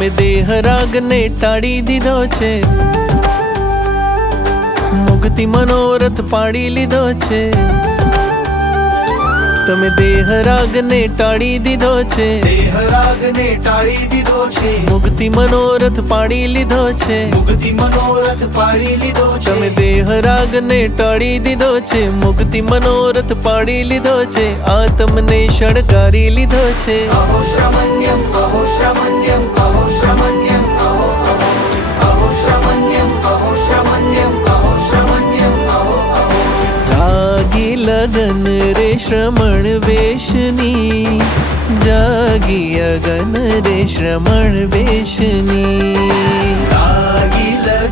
તમે દેહ રાગને ટાળી દીધો છે, મુક્તિ મનોરથ પાડી લીધો છે. તમે દેહ રાગને ટાળી દીધો છે, દેહ રાગને ટાળી દીધો છે, મુક્તિ મનોરથ પાડી લીધો છે. મુક્તિ મનોરથ પાડી લીધો છે. તમે દેહ રાગને ટાળી દીધો છે, મુક્તિ મનોરથ પાડી લીધો છે. આત્મને શણગારી લીધો છે. અહો શ્રમણ્યમ, અહો શ્રમણ્યમ, અહો શ્રમણ્યમ, અહો અહો અહો શ્રમણ્યમ, અહો શ્રમણ્યમ, અહો શ્રમણ્યમ, અહો અહો. રાગી લગન રે શ્રમણ વેશની, જાગી અગન રે શ્રમણ વેશની. રાગી લગન